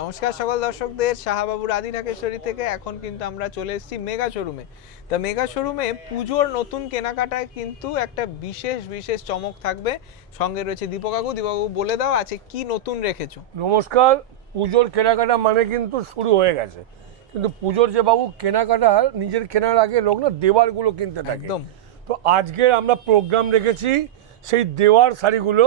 নমস্কার সকল দর্শকদের, শাহবাবুর আদি ঢাকেশ্বরী থেকে এখন কিন্তু আমরা চলে এসেছি মেগা শোরুমে। তা মেগা শোরুমে পুজোর নতুন কেনাকাটায় কিন্তু একটা বিশেষ বিশেষ চমক থাকবে। সঙ্গে রয়েছে দীপকাকু। দীপকাকু, বলে দাও আছে কি নতুন রেখেছো? নমস্কার। পুজোর কেনাকাটা মানে কিন্তু শুরু হয়ে গেছে, কিন্তু পুজোর যে বাবু কেনাকাটা নিজের কেনার আগে লোক না দেওয়ারগুলো কিনতে থাকে। একদম। তো আজকে আমরা প্রোগ্রাম রেখেছি সেই দেওয়ার শাড়িগুলো,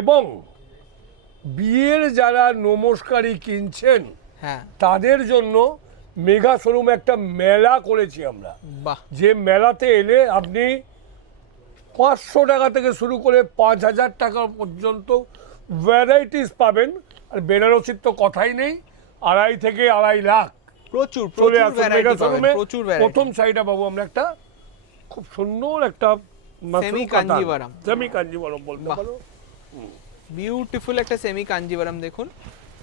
এবং বিয়ের যারা নমস্কারী কিনছেন হ্যাঁ, তাদের জন্য মেগা শোরুমে একটা মেলা করেছি আমরা। বাহ, যে মেলাতে এলে আপনি 500 টাকা থেকে শুরু করে 5000 টাকা পর্যন্ত ভ্যারাইটিস পাবেন। আর বেনারসির তো কথাই নেই, 2.5 থেকে 2.5 লাখ। প্রচুর চলে প্রচুর আসুন ভ্যারাইটি মেগা পাবেন, শোরুমে। প্রচুর ভ্যারাইটি। প্রথম শাড়িটা পাবো আমরা একটা খুব সুন্দর একটা সেমি কাঞ্জিভারাম। সেমি কাঞ্জিভারাম বলতে বাহ। পারো। বিউটিফুল একটা সেমি কাঞ্জিভারাম। দেখুন,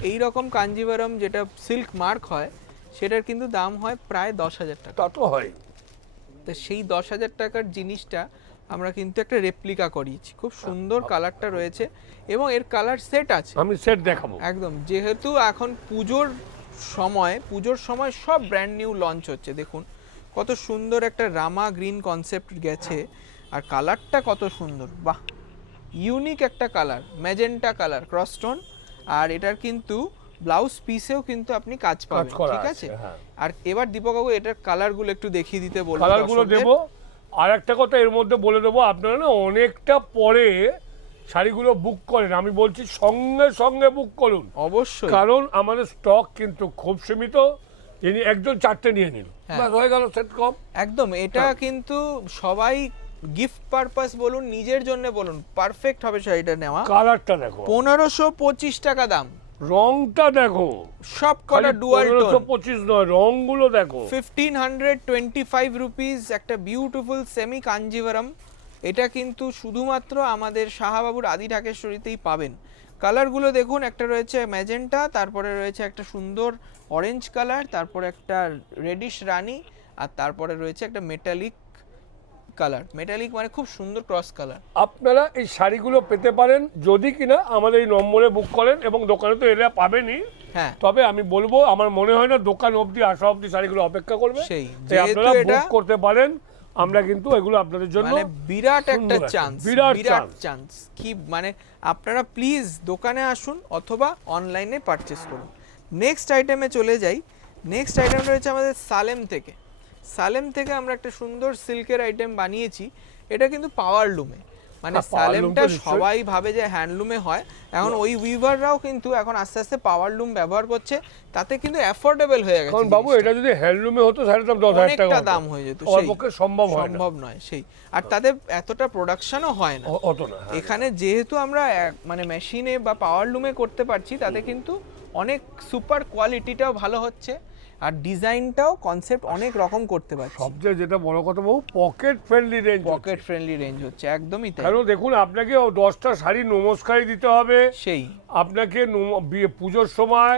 এই রকম কাঞ্জিভারাম যেটা সিল্ক মার্ক হয় সেটার কিন্তু দাম হয় প্রায় 10,000 টাকা। তা তো হয়। তো সেই 10,000 টাকার জিনিসটা আমরা কিন্তু একটা রেপ্লিকা করিয়েছি। খুব সুন্দর কালারটা রয়েছে এবং এর কালার সেট আছে। আমি সেট দেখাবো একদম, যেহেতু এখন পুজোর সময় সব ব্র্যান্ড নিউ লঞ্চ হচ্ছে। দেখুন কত সুন্দর একটা রামা গ্রিন কনসেপ্ট গেছে, আর কালারটা কত সুন্দর, বাহ, ইউনিক একটা কালার, ম্যাজেন্টা কালার ক্রসটোন। আর এটার কিন্তু ব্লাউজ পিসেও কিন্তু আপনি কাজ পাবেন, করা ঠিক আছে, আছে। হ্যাঁ। আর এবার দীপকবাবু এটার কালারগুলো একটু দেখিয়ে দিতে বলবো। কালারগুলো দেবো। আর একটা কথা এর মধ্যে বলে দেবো, আপনারা না অনেকটা পরে শাড়িগুলো বুক করেন, আমি বলছি সঙ্গে সঙ্গে বুক করুন অবশ্যই, কারণ আমাদের স্টক কিন্তু খুব সীমিত। যিনি একজন 4টে নিয়ে নিন, হ্যাঁ। ব্যাস হয়ে গেল, সেট কম। একদম, এটা কিন্তু সবাই গিফট পারপাস বলুন, নিজের জন্য বলুন, পারফেক্ট হবে শাড়িটা নেওয়া। কালারটা দেখো, 1525 টাকা দাম, রংটা দেখো, সব কটা ডুয়াল টোন। 1525 নয়, রংগুলো দেখো। 1525 রুপিস একটা বিউটিফুল সেমি কাঞ্জিভারাম। এটা কিন্তু শুধুমাত্র আমাদের শাহবাবুর আদি ঢাকেশ্বরীতেই পাবেন। কালারগুলো দেখুন, একটা রয়েছে ম্যাজেন্টা, তারপরে রয়েছে একটা সুন্দর অরেঞ্জ কালার, তারপরে একটা রেডিশ রানী, আর তারপরে রয়েছে একটা মেটালিক কালার। মেটালিক মানে খুব সুন্দর ক্রস কালার। আপনারা এই শাড়িগুলো পেতে পারেন যদি কিনা আমাদের এই নম্বরে বুক করেন, এবং দোকানে তো এরা পাবেনই। হ্যাঁ, তবে আমি বলবো, আমার মনে হয় না দোকান অবধি আসা অবধি শাড়িগুলো অপেক্ষা করবে। সেই তাই আপনারা যেহেতু এটা বুক করতে পারেন, আমরা কিন্তু এগুলো আপনাদের জন্য মানে বিরাট একটা সুন্দর চান্স, বিরাট বিরাট চান্স। কি মানে, আপনারা প্লিজ দোকানে আসুন অথবা অনলাইনে পারচেস করুন। নেক্সট আইটেমে চলে যাই। নেক্সট আইটেম রয়েছে আমাদের সালেম থেকে। সালেম থেকে আমরা একটা সুন্দর সিল্কের আইটেম বানিয়েছি। এটা কিন্তু পাওয়ার লুমে, মানে হ্যাঁ, power loom সালেমটা তো নিশ্চয়ই। সবাই ভাবে যে হ্যান্ডলুমে হয়, এখন ওই উইভাররাও কিন্তু এখন আস্তে আস্তে পাওয়ার লুম ব্যবহার করছে, তাতে কিন্তু অ্যাফোর্ডেবল হয়ে গেছে। কারণ বাবু এটা যদি হ্যান্ডলুমে হতো তাহলে তো 10,000 টাকা অনেকটা হতো। দাম হয়ে যেত, আমার সেই পক্ষে সম্ভব হয় না, সম্ভব নয় সেই। আর তাদের এতটা প্রোডাকশনও হয় না হতো না। হ্যাঁ। এখানে, যেহেতু আমরা মানে মেশিনে বা পাওয়ার লুমে করতে পারছি, তাতে কিন্তু অনেক সুপার কোয়ালিটিটাও ভালো হচ্ছে, আর ডিজাইনটাও কনসেপ্ট অনেক রকম করতে পারছি। সবচেয়ে যেটা বড় কথা বাবু, pocket friendly range. Pocket friendly range হচ্ছে, একদমই তাই। কারণ দেখুন, আপনাকে 10টা শাড়ি নমস্কারই দিতে হবে, সেই আপনাকে পুজোর সময়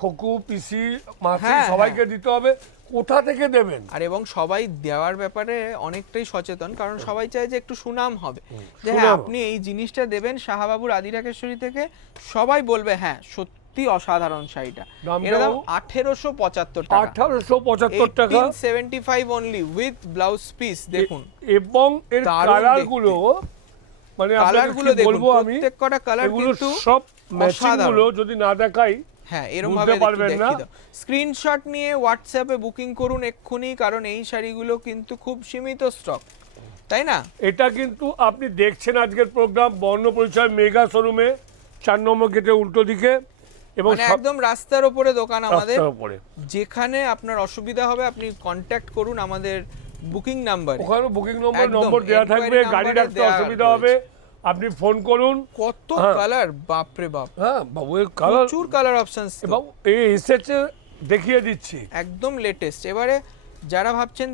খোকু পিসি মাসি হ্যাঁ, সবাইকে হ্যাঁ। দিতে হবে, কোথা থেকে দেবেন? আর এবং সবাই দেওয়ার ব্যাপারে অনেকটাই সচেতন, কারণ সবাই চায় যে একটু সুনাম হবে, যে হ্যাঁ সুনাম। আপনি এই জিনিসটা দেবেন শাহবাবুর আদি ঢাকেশ্বরী থেকে, সবাই বলবে হ্যাঁ সত্যি অসাধারণ শাড়িটা। দামটা এর দাম বাবু? 1875 টাকা, 1875 টাকা, 1875 অনলি উইথ ব্লাউজ পিস। দেখুন এবং এর দারুণ কালারগুলো, মানে কালারগুলো আপনাদের কি দেখুন, বলবো আমি, প্রত্যেক কটা কালার এগুলো কিন্তু সব ম্যাচিং অসাধারণ। গুলো যদি না দেখাই হ্যাঁ, এরকম বুঝতে ভাবে পারবেন না। দেখিয়ে দাও। স্ক্রিনশট নিয়ে হোয়াটসঅ্যাপে বুকিং করুন এক্ষুনি, কারণ এই শাড়িগুলো কিন্তু খুব সীমিত স্টক, তাই না? এটা কিন্তু আপনি দেখছেন আজকের প্রোগ্রাম বর্ণ পরিচয় মেগা শোরুমে, 4 নম্বর গেটে উল্টো দিকে, এবং মানে একদম রাস্তার উপরে দোকান আমাদের। রাস্তার উপরে। যেখানে আপনার অসুবিধা হবে আপনি কন্ট্যাক্ট করুন আমাদের বুকিং নাম্বারে। ওখানে বুকিং একদম, নম্বর দেওয়া enquiry থাকবে, গাড়ি number রাখতে দেওয়া অসুবিধা হবে, আপনি ফোন করুন। কত হ্যাঁ। কালার, বাপরে বাপ, হ্যাঁ বাবু, এর কালার, প্রচুর কালার অপশনস, বাবু এই এসেছে দেখিয়ে দিচ্ছি। একদম লেটেস্ট। এবারে যারা ভাবছেন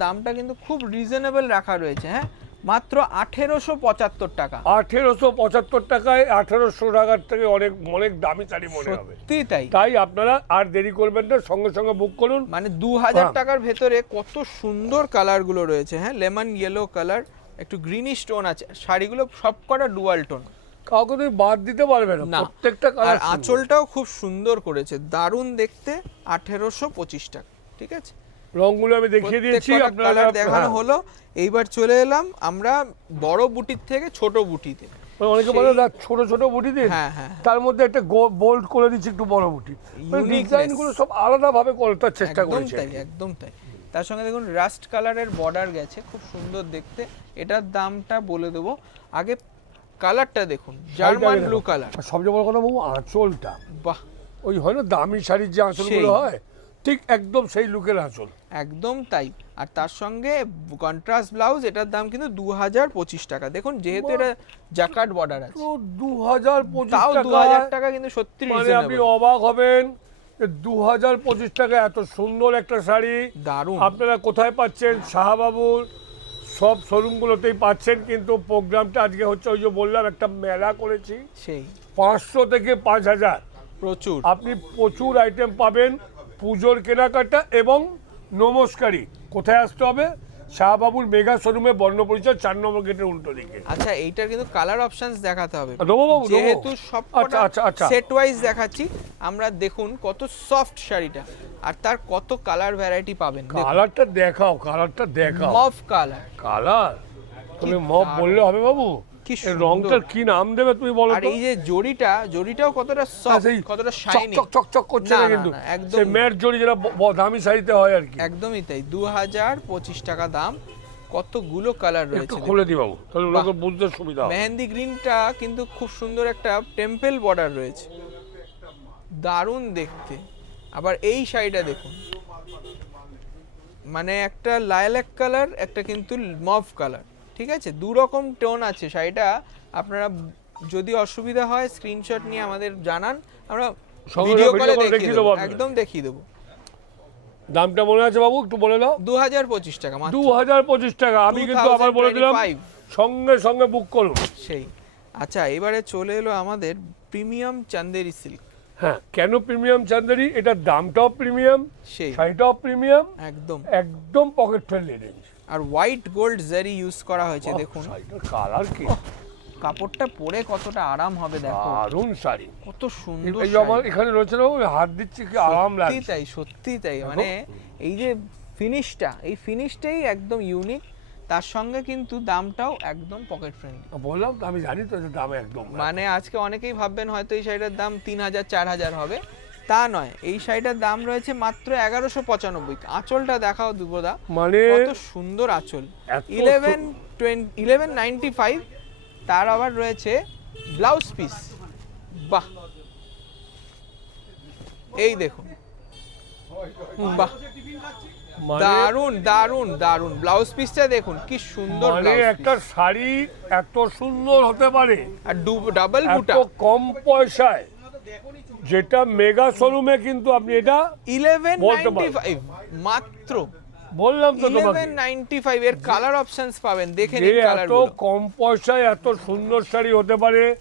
দামটা কিন্তু খুব রিজনেবল রাখা রয়েছে। হ্যাঁ, মাত্র 1875 টাকা। 1875 টাকায় 1800 টাকার থেকে অনেক অনেক দামি শাড়ি মনে হবে। সত্যি তাই। তাই আপনারা আর দেরি করবেন না, সঙ্গে সঙ্গে বুক করুন। মানে 2000 হ্যাঁ। টাকার ভেতরে কত সুন্দর কালারগুলো রয়েছে। হ্যাঁ, লেমন ইয়েলো কালার, একটু গ্রিনিশ টোন আছে, শাড়িগুলো সবকটা ডুয়াল টোন। কাউকে তুমি বাদ দিতে পারবে না, না। প্রত্যেকটা আর কালার আঁচলটাও খুব সুন্দর করেছে, দারুণ দেখতে। 1825 টাকা, ঠিক আছে। রংগুলো আমি দেখিয়ে দিয়েছি প্রত্যেকটা আপনারা। কালার দেখানো হ্যাঁ। হলো। এইবার চলে এলাম আমরা বড় বুটির থেকে ছোট বুটিতে। অনেকে বলে না ছোট ছোট বুটি দিন, হ্যাঁ, হ্যাঁ। তার মধ্যে একটা বোল্ড করে দিচ্ছি একটু বড় বুটি, Uniqueness। ডিজাইনগুলো সব আলাদা ভাবে করার চেষ্টা একদম করেছি। তাই, একদম তাই। তার সঙ্গে দেখুন রাস্ট কালারের বর্ডার গেছে, খুব সুন্দর দেখতে। এটার দামটা বলে দেবো, আগে কালারটা দেখুন, জার্মান ব্লু কালার। আর সবচেয়ে বড় কথা বাবু, আঁচলটা বাহ, ওই হয় না দামি শাড়ির যে আঁচলগুলো সেই। হয়, ঠিক একদম সেই লুকের আঁচল। একদম তাই। আর তার সঙ্গে কন্ট্রাস্ট ব্লাউজ, এটার দাম কিন্তু 2025 টাকা। দেখুন যেহেতু এটা জাকার্ড বর্ডার আছে, তো 2025 তাও টাকা 2000 টাকা কিন্তু সত্যি মানে আপনি রিজনেবল। অবাক হবেন যে 2025 টাকা এত সুন্দর একটা শাড়ি দারুণ। আপনারা কোথায় পাচ্ছেন? শাহবাবুর সব শোরুমগুলোতেই পাচ্ছেন, কিন্তু প্রোগ্রামটা আজকে হচ্ছে ওই যে বললাম একটা মেলা করেছি, সেই 500 থেকে 5000 প্রচুর। আপনি প্রচুর আইটেম পাবেন পুজোর কেনাকাটা এবং নমস্কারী। কোথায় আসতে হবে? শাহবাবুর মেগা শোরুমে, বর্ণপরিচয় 4 নম্বর গেটের উল্টো দিকে। আচ্ছা, এইটার কিন্তু কালার অপশনস দেখাতে হবে, দেবো বাবু, দেবো। যেহেতু সব আচ্ছা, আচ্ছা, আচ্ছা। সেট ওয়াইজ দেখাচ্ছি আমরা। দেখুন কত সফট শাড়িটা, আর তার কত কালার ভ্যারাইটি পাবেন। কালারটা দেখাও, কালারটা দেখাও। মফ কালার, কালার তুমি মব দারুণ। বললে হবে বাবু? কি এই সুন্দর। রংটার কি নাম দেবে তুমি বলো আর তো? এই যে জরিটাও কতটা সফট, সেই কতটা শাইনি। চক চক চক করছে না, না না, কিন্তু, না, একদম সেই ম্যাট জড়ি যেটা দামি শাড়িতে হয় আর কি। একদমই তাই। 2025 টাকা দাম, কতগুলো কালার একটু রয়েছে। খুলে দি বাবু, তাহলে ওনাকে বুঝতে সুবিধা হবে। মেহেন্দি গ্রিনটা কিন্তু খুব সুন্দর একটা টেম্পল বর্ডার রয়েছে, দারুণ দেখতে। আবার এই শাড়িটা দেখুন, মানে একটা লাইলাক কালার, একটা কিন্তু মভ কালার, ঠিক আছে। দু রকম টোন আছে শাড়িটা। আপনারা যদি অসুবিধা হয় স্ক্রিনশট নিয়ে আমাদের জানান, আমরা সঙ্গে ভিডিও video কলে call দেখিয়ে দেখিয়ে দেবো, দেবো আপনাদের। একদম দেখিয়ে দেবো। দামটা মনে আছে বাবু? একটু বলে দাও। 2025 টাকা মাত্র। 2025 টাকা। আমি কিন্তু আবার বলে দিলাম, 2025 সঙ্গে সঙ্গে বুক করুন। সেই। আচ্ছা, এবারে চলে এলো আমাদের প্রিমিয়াম চান্দেরি সিল্ক। হ্যাঁ, কেন প্রিমিয়াম চান্দেরি? এটার দামটাও প্রিমিয়াম, সেই শাড়িটাও প্রিমিয়াম, একদম। একদম পকেট ফ্রেন্ডলি রেঞ্জ। আর হোয়াইট গোল্ড জারি ইউজ করা হয়েছে, দেখুন শাড়িটার কালার কি কাপড়টা পরে কতটা আরাম হবে, দেখো দারুণ শাড়ি। কত সুন্দর এই যে আমার শাড়ি। এখানে রয়েছে না, আমি হাত দিচ্ছি কি আরাম সত্যি লাগছে। তাই, সত্যি তাই। মানে এই যে ফিনিশটা, এই ফিনিশটাই একদম ইউনিক। তার সঙ্গে কিন্তু দামটাও একদম পকেট ফ্রেন্ডলি। বললাম তো, আমি জানি তো যে দাম একদম না। মানে আজকে অনেকেই ভাববেন হয়তো এই শাড়িটার দাম 3000 4000 হবে, তা নয়। এই শাড়িটার দাম রয়েছে মাত্র 1195। আঁচলটা দেখাও দুবোদা, মানে কত সুন্দর আঁচল। এত 1195। তার আবার রয়েছে ব্লাউজ পিস, বাহ, এই দেখুন, বাহ, মানে দারুন দারুন দারুন ব্লাউজ পিসটা দেখুন, কি সুন্দর মানে ব্লাউজ একটা পিস। শাড়ি এত সুন্দর হতে পারে আর ডাবল বুটা, এত কম পয়সায়, যেটা মেগা শোরুমে কিন্তু আপনি এটা 1195 মাত্র। বললাম তো তোমাকে 1195 এর কালার অপশনস পাবেন, দেখে যে নিন এত কালারগুলো। কম পয়সায় এত সুন্দর শাড়ি হতে পারে।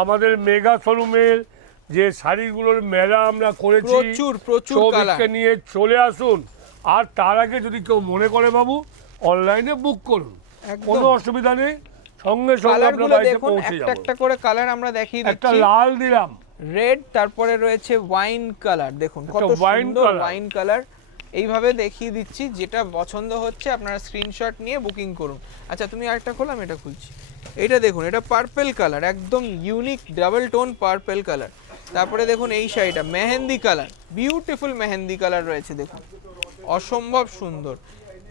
আমাদের মেগা শোরুমের যে শাড়িগুলোর মেলা আমরা করেছি, প্রচুর প্রচুর কালার। 24কে নিয়ে চলে আসুন। আর তার আগে যদি কেউ মনে করে বাবু, অনলাইনে বুক করুন, একদম। কোনো অসুবিধা নেই, সঙ্গে সঙ্গে আপনার কালারগুলো বাড়িতে দেখুন, পৌঁছে একটা যাবে। একটা করে কালার আমরা দেখিয়ে একটা দিচ্ছি। লাল দিলাম, রেড, তারপরে রয়েছে ওয়াইন কালার, দেখুন কত একটা wine সুন্দর color। Wine colour. এইভাবে দেখিয়ে দিচ্ছি, যেটা পছন্দ হচ্ছে আপনারা স্ক্রিনশট নিয়ে বুকিং করুন। আচ্ছা, তুমি আরেকটা খোলো, আমি এটা খুলছি। এটা দেখুন, এটা পার্পল কালার, একদম unique double tone purple colour. তারপরে দেখুন এই শাড়িটা mehendi colour, beautiful mehendi colour রয়েছে, দেখুন অসম্ভব সুন্দর।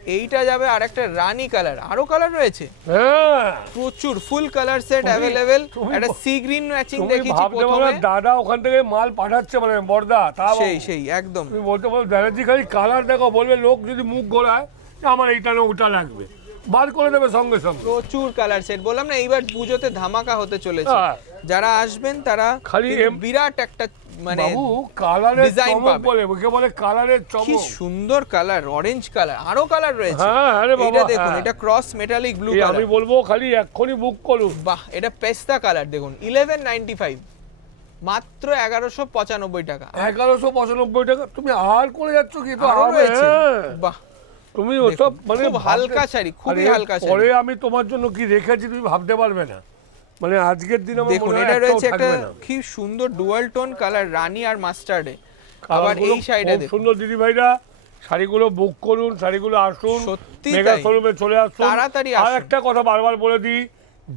এইটা যাবে আর একটা রানী কালার, আরো কালার রয়েছে হ্যাঁ। প্রচুর। ফুল কালার সেট তুমি- অ্যাভেলেবেল। তুমি একটা সি গ্রিন ম্যাচিং তুমি দেখিয়েছি ভাবতে পারো প্রথমে, না, দাদা ওখান থেকে মাল পাঠাচ্ছে, মানে বর্দা তা সেই সেই একদম। তুমি বলতে পারো ব্যানার্জি খালি কালার দেখো, বলবে লোক যদি মুখ ঘোরায় যে আমার এইটা না ওটা লাগবে, বার করে দেবে সঙ্গে সঙ্গে। প্রচুর কালার সেট, বললাম না এইবার পুজোতে ধামাকা হতে চলেছে। হ্যাঁ। যারা আসবেন তারা খালি কিন্তু বিরাট একটা মানে বাবু কালারের design চমক পাবে। বলে, ওকে বলে কালারের কি চমক। সুন্দর কালার, অরেঞ্জ কালার, আরো কালার রয়েছে। হ্যাঁ, আরে বাবা, এটা দেখুন, হ্যাঁ। এটা ক্রস মেটালিক ব্লু এই কালার, আমি বলবো খালি এক্ষুনি বুক করুন। বাহ, এটা পেস্তা কালার দেখুন, 1195 মাত্র 1195 টাকা। 1195 টাকা। তুমি আর করে যাচ্ছ কি? তো আরো হবে, রয়েছে, হ্যাঁ। বাহ, তুমি ওসব মানে খুব হালকা ভাবতে- শাড়ি, খুবই আরে হালকা শাড়ি। পরে আমি তোমার জন্য কি রেখেছি তুমি ভাবতে পারবে না। মানে আজকের দিনে আমার দেখুন মনে হয় এটা একটাও রয়েছে একটা থাকবে না। কি সুন্দর ডুয়াল টোন কালার, রানী আর মাস্টার্ডে। আবার কালারগুলো এই সাইডে খুব দেখুন, সুন্দর দিদি ভাইরা, শাড়িগুলো বুক করুন, শাড়িগুলো আসুন, সত্যি মেগা তাই। শোরুমে চলে আসুন। তাড়াতাড়ি আর আসুন। একটা কথা বারবার বলে দিই,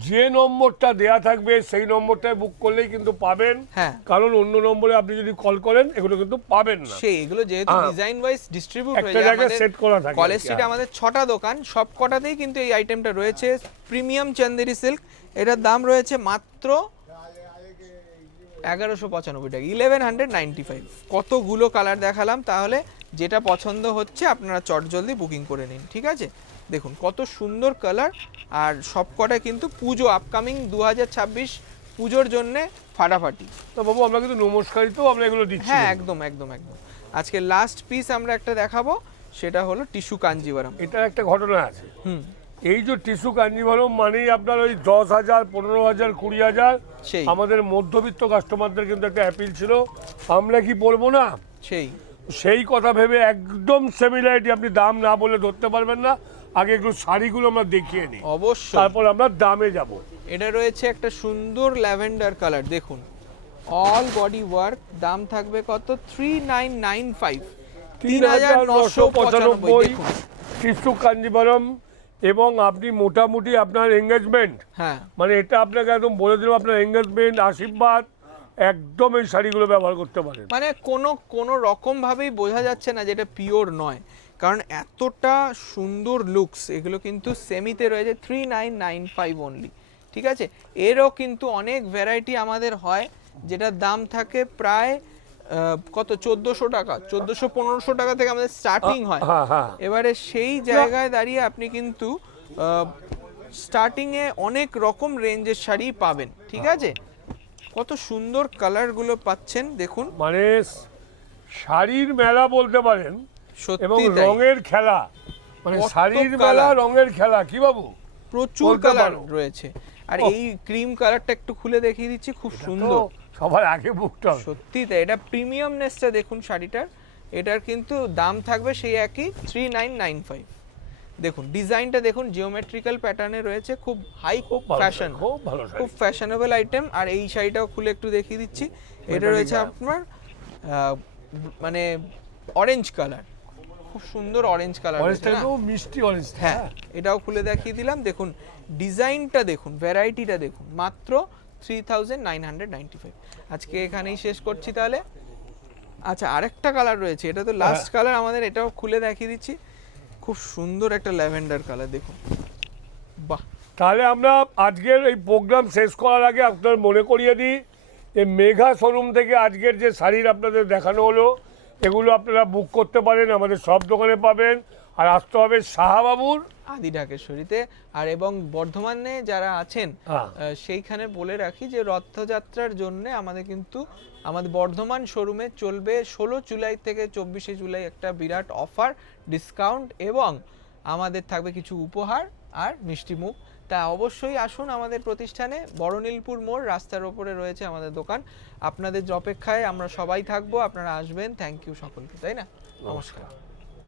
যে নম্বরটা দেয়া থাকবে সেই নম্বরটায় বুক করলেই কিন্তু পাবেন। হ্যাঁ। কারণ অন্য নম্বরে আপনি যদি কল করেন এগুলো কিন্তু পাবেন না। সেই এগুলো যেহেতু হ্যাঁ। ডিজাইন ওয়াইজ ডিস্ট্রিবিউট হয়ে একটা যায় জায়গায় আমাদের সেট করা থাকে কলেজ আর কি, স্ট্রিটে হ্যাঁ। আমাদের 6টা দোকান, সব কটাতেই কিন্তু এই আইটেমটা রয়েছে। প্রিমিয়াম চান্দেরি সিল্ক, এটার দাম রয়েছে মাত্র 1195 টাকা, 1195। কতগুলো কালার দেখালাম, তাহলে যেটা পছন্দ হচ্ছে আপনারা চটজলদি বুকিং করে নিন, ঠিক আছে? দেখুন কত সুন্দর কালার, আর সবকটা কিন্তু পুজো আপকামিং 2026 পুজোর জন্য ফাটাফাটি। তো বাবু আমরা কিন্তু নমস্কারিতেও আমরা এগুলো দিচ্ছি। হ্যাঁ একদম একদম একদম। আজকে লাস্ট পিস আমরা একটা দেখাবো, সেটা হলো টিস্যু কাঞ্জিভারাম। এটার একটা ঘটনা আছে। হুম, এই যে টিস্যু কাঞ্জিভারম মানেই আপনার ওই 10,000, 15,000, 20,000 সেই আমাদের মধ্যবিত্ত কাস্টমারদের কিন্তু একটা অ্যাপিল ছিল, আমরা কি বলবো না? সেই সেই কথা ভেবে একদম সিমিলারিটি, আপনি দাম না বলে ধরতে পারবেন না। আগে একটু শাড়িগুলো আমরা দেখিয়ে নিই, অবশ্যই। তারপর আমরা দামে যাব। এটা রয়েছে একটা সুন্দর ল্যাভেন্ডার কালার, দেখুন অল বডি ওয়ার্ক, দাম থাকবে কত? 3995, 3995। দেখুন টিস্যু কাঞ্জিভারম, এবং আপনি মোটামুটি আপনার এঙ্গেজমেন্ট, হ্যাঁ মানে এটা আপনাকে একদম বলে দিলাম, আপনার এঙ্গেজমেন্ট, আশীর্বাদ, একদম এই শাড়িগুলো ব্যবহার করতে পারেন। মানে কোনো রকম ভাবেই বোঝা যাচ্ছে না যেটা পিওর নয়, কারণ এতটা সুন্দর লুকস। এগুলো কিন্তু সেমিতে রয়েছে 3995 অনলি, ঠিক আছে? এরও কিন্তু অনেক ভ্যারাইটি আমাদের হয়, যেটার দাম থাকে প্রায় কত 1400 টাকা, 1400-1500 টাকা থেকে আমাদের স্টার্টিং হয়। হ্যাঁ হ্যাঁ, এবারে সেই জায়গায় দাঁড়িয়ে আপনি কিন্তু স্টার্টিং এ অনেক রকম রেঞ্জের শাড়ি পাবেন, ঠিক আছে? কত সুন্দর কালারগুলো পাচ্ছেন দেখুন, মানে শাড়ির মেলা বলতে পারেন, এবং সত্যি তাই। রঙের খেলা, মানে কত শাড়ির মেলা, colour। রঙের খেলা, কি বাবু? প্রচুর বলতে কালার পারো। রয়েছে। আর ওহ। এই ক্রিম কালারটা একটু খুলে দেখিয়ে দিচ্ছি, খুব তো সুন্দর। সবার আগে বুকটা হবে। সত্যি তাই, এটা প্রিমিয়ামনেসটা দেখুন শাড়িটার। এটার কিন্তু দাম থাকবে সেই একই 3995। দেখুন ডিজাইনটা দেখুন, জিওমেট্রিক্যাল প্যাটার্নে রয়েছে, খুব হাই ফ্যাশন, খুব ভালো শাড়ি। খুব ফ্যাশনেবল আইটেম। আর এই শাড়িটাও খুলে একটু দেখিয়ে দিচ্ছি, এটা রয়েছে আপনার মানে অরেঞ্জ কালার, খুব সুন্দর অরেঞ্জ কালার। অরেঞ্জটা তো মিষ্টি অরেঞ্জ। হ্যাঁ, এটাও খুলে দেখিয়ে দিলাম। দেখুন ডিজাইনটা দেখুন, ভ্যারাইটিটা দেখুন, মাত্র 3995। আজকে এখানেই শেষ করছি তাহলে। আচ্ছা আরেকটা কালার রয়েছে, এটা তো লাস্ট কালার আমাদের, এটাও খুলে দেখিয়ে দিচ্ছি। খুব সুন্দর একটা ল্যাভেন্ডার কালার, দেখুন বাহ। তাহলে আমরা আজকের এই প্রোগ্রাম শেষ করার আগে আপনার মনে করিয়ে দিই, যে মেঘা শোরুম থেকে আজকের যে শাড়ির আপনাদের দেখানো হলো, এগুলো আপনারা বুক করতে পারেন, আমাদের সব দোকানে পাবেন। আর আসতে হবে শাহবাবুর আদি ঢাকেশ্বরীতে। আর এবং বর্ধমানে যারা আছেন হ্যাঁ। সেইখানে বলে রাখি যে রথযাত্রার জন্য আমাদের কিন্তু আমাদের বর্ধমান শোরুমে চলবে 16 জুলাই থেকে 24শে জুলাই একটা বিরাট অফার, ডিসকাউন্ট, এবং আমাদের থাকবে কিছু উপহার আর মিষ্টি মুখ। তা অবশ্যই আসুন আমাদের প্রতিষ্ঠানে, বড়নীলপুর মোড় রাস্তার ওপরে রয়েছে আমাদের দোকান। আপনাদের অপেক্ষায় আমরা সবাই থাকবো, আপনারা আসবেন। থ্যাংক ইউ সকলকে, তাই না? নমস্কার।